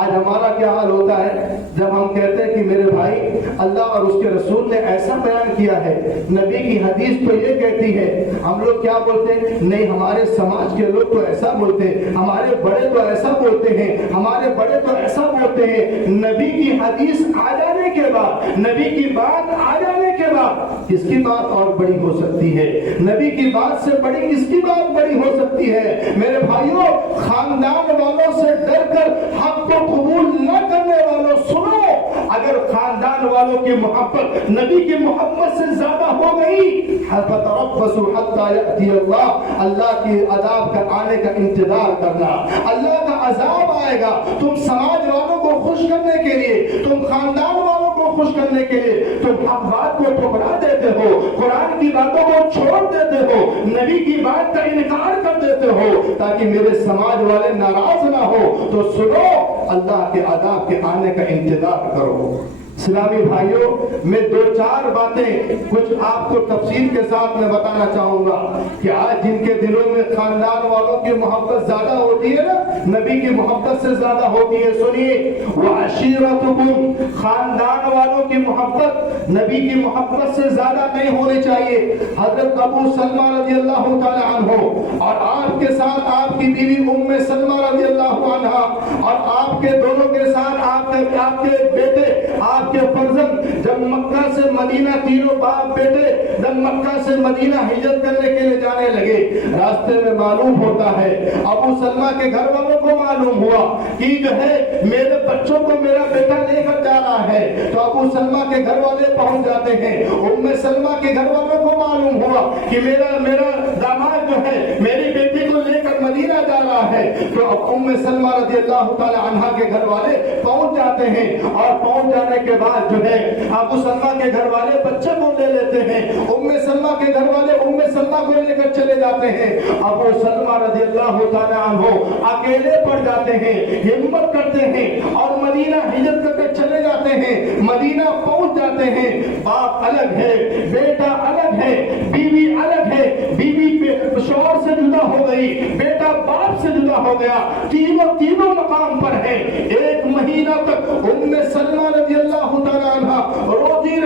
آج ہمارا کیا حال ہوتا ہے جب ہم کہتے ہیں کہ میرے بھائی اللہ اور اس کے رسول نے ایسا بیان کیا ہے، نبی کی حدیث تو یہ کہتی ہے، ہم لوگ کیا بولتے ہیں؟ نہیں، ہمارے سماج کے لوگ تو ایسا بولتے ہیں، ہمارے بڑے تو ایسا بولتے ہیں، ہمارے بڑے تو ایسا بولتے ہیں۔ نبی کی حدیث آ جانے کے بعد، نبی کی بات آ جانے کے بعد کس کی بات اور بڑی ہو سکتی ہے؟ نبی کی بات سے بڑی کس کی بات بڑی ہو سکتی ہے؟ میرے بھائیوں، خاندان والوں سے ڈر کر حق کو قبول نہ کرنے والوں سنو، اگر خاندان والوں کی محبت نبی کی محبت سے زیادہ ہو گئی، فتربصوا حتی یأتی اللہ، اللہ کی عذاب کا آنے کا انتظار کرنا۔ اللہ کا عذاب آئے گا، تم سماج والوں کو خوش کرنے کے لیے، تم خاندان والوں کو خوش کرنے کے لیے تم حق بات کو ٹھکرا دیتے ہو، قرآن کی باتوں کو چھوڑ دیتے ہو، نبی کی بات کا انکار کر دیتے ہو تاکہ میرے سماج والے ناراض نہ ہو۔ تو سنو، اللہ کے عذاب کے آنے کا انتظار کرو۔ اسلامی بھائیوں، میں دو چار باتیں کچھ آپ کو تفصیل کے ساتھ میں بتانا چاہوں گا کہ آج جن کے دلوں میں خاندان والوں کی محبت زیادہ ہوتی ہے نا، نبی کی محبت سے زیادہ ہوتی ہے، سنیے، وَعَشِيرَتُكُمْ، خاندان والوں کی محبت نبی کی محبت سے زیادہ نہیں ہونی چاہیے۔ حضرت ابو سلمہ رضی اللہ تعالی عنہ اور آپ کے ساتھ آپ کی بیوی ام سلمہ رضی اللہ عنہا اور آپ کے دونوں کے ساتھ آپ کے بیٹے، آپ کے فرزند جب مکہ سے مدینہ، تینوں باپ بیٹے جب مکہ سے مدینہ ہجرت کرنے کے لیے جانے لگے، راستے میں معلوم ہوتا ہے، ابو سلمہ کے گھر والوں کو معلوم ہوا کہ جو ہے میرے بچوں کو میرا بیٹا لے کر جا رہا ہے، تو ابو سلمہ کے گھر والے پہنچ جاتے ہیں۔ ام سلمہ کے گھر والوں کو معلوم ہوا کہ میرا داماد جو ہے میری بیٹی کو لے کر مدینہ جا رہا ہے، تو اب ام سلمہ رضی اللہ تعالی عنہا کے گھر والے پہنچ جاتے ہیں، اور پہنچ جانے کے بعد جو ہے ابو سلمہ کے گھر والے بچے کو لے لیتے ہیں، ام سلمہ کے گھر والے ام سلمہ کو لے کر چلے جاتے ہیں۔ ابو سلمہ رضی اللہ تعالی عنہ اکیلے پڑ جاتے ہیں، ہمت کرتے ہیں اور مدینہ ہجرت کر کے چلے جاتے ہیں، مدینہ پہنچ جاتے ہیں۔ باپ الگ ہے، بیٹا الگ ہے، بیوی الگ ہے، بیوی شوہر سے جدا ہو گئی، بیٹا باپ سے جدا ہو گیا، تینوں مقام پر ہیں۔ ایک مہینہ تک ام سلمہ رضی اللہ تعالی عنہ روتی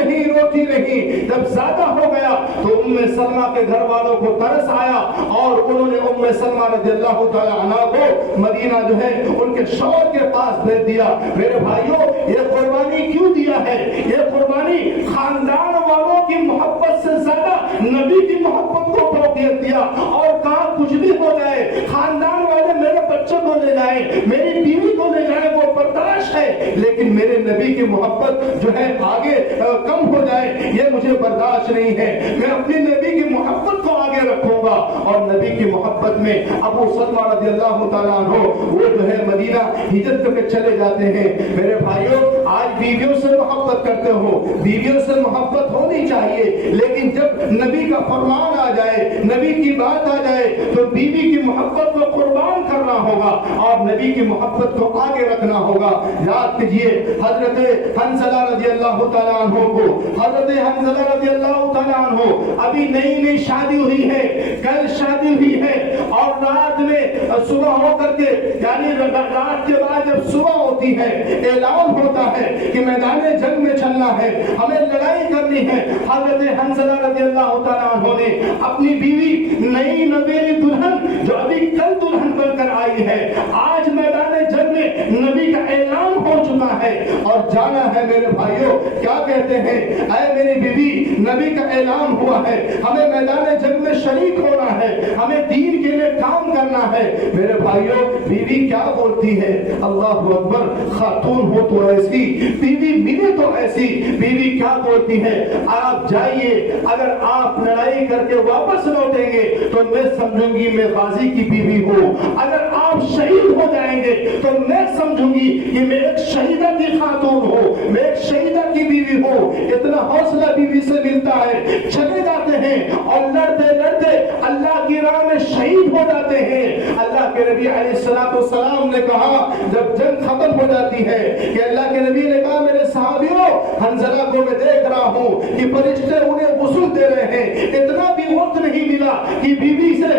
رہی، جب زیادہ ہو گیا تو ام سلمہ کے گھر والوں کو ترس آیا اور انہوں نے ام سلمہ رضی اللہ تعالی عنہ کو مدینہ جو ہے ان کے شوہر کے پاس بھیج دیا۔ میرے بھائیوں، یہ قربانی کیوں دیا ہے؟ یہ قربانی خاندان والوں کی محبت سے زیادہ نبی کی محبت کو فوقیت دیا، اور کہاں کچھ بھی ہو جائے، خاندان والے میرے بچے کو لے جائیں، میری بیوی کو لے جائیں، وہ برداشت ہے، لیکن میرے نبی کی محبت جو ہے آگے کم ہو جائے، یہ مجھے برداشت نہیں ہے۔ میں اپنی نبی کی محبت کو آگے رکھوں گا۔ اور نبی کی محبت میں ابو سلمہ رضی اللہ تعالیٰ عنہ وہ جو ہے مدینہ ہجرت کر کے چلے جاتے ہیں۔ میرے بھائیوں، آج بیویوں سے محبت کرتے ہو، بیویوں سے محبت ہونی چاہیے، لیکن جب نبی کا فرمان آ جائے، نبی کی بات آ جائے، تو بیوی کی محبت کو قربان کرنا ہوگا اور نبی کی محبت کو آگے رکھنا ہوگا۔ یاد کیجئے حضرت حنظلہ رضی اللہ تعالیٰ عنہ کو، حضرت حنظلہ رضی اللہ تعالیٰ عنہ ابھی نئی شادی ہوئی ہے، کل شادی ہوئی ہے، اور رات میں صبح ہو کر کے، یعنی رات کے بعد جب صبح ہوتی ہے، اعلان ہوتا ہے کہ میدان جنگ میں چلنا ہے، ہمیں لڑائی کرنی ہے۔ حضرت حنظلہ رضی اللہ تعالیٰ عنہ نے اپنی بیوی نئی نویلی دلہن جو ابھی کل دلہن بن کر آئی ہے، آج میدان جنگ میں نبی کا اعلان ہو چکا ہے اور جانا ہے۔ میرے بھائیوں، کیا کہتے ہیں؟ اے میری بیوی، نبی کا اعلان ہوا ہے، ہمیں میدان جنگ میں شریک ہونا ہے، ہمیں دین کے لیے کام کرنا ہے۔ میرے بھائیوں، بیوی کیا بولتی ہے؟ اللہ اکبر، خاتون ہو تو ایسی، بیوی ملے تو ایسی۔ بیوی کیا بولتی ہے؟ آپ جائیے، اگر آپ لڑائی کر کے واپس لوٹیں گے تو میں سمجھوں گی میں غازی کی بیوی ہوں، اگر آپ شہید ہو جائیں گے تو میں سمجھوں گی کہ میں ایک شہیدہ کی خاتون ہوں، میں ایک شہیدہ کی بیوی ہوں۔ اتنا حوصلہ بیوی سے ملتا ہے، چلے جاتے ہیں اور لڑتے لڑتے اللہ کی راہ میں شہید ہو جاتے ہیں۔ اللہ کے نبی علیہ السلام نے کہا جب جنگ ختم ہو جاتی ہے کہ اللہ کے نبی نے کہا میرے صحابیوں، حنظلہ کو میں دیکھ رہا ہوں کہ فرشتے انہیں غسل دے رہے ہیں، اتنا بھی وقت نہیں ملا کہ بیوی سے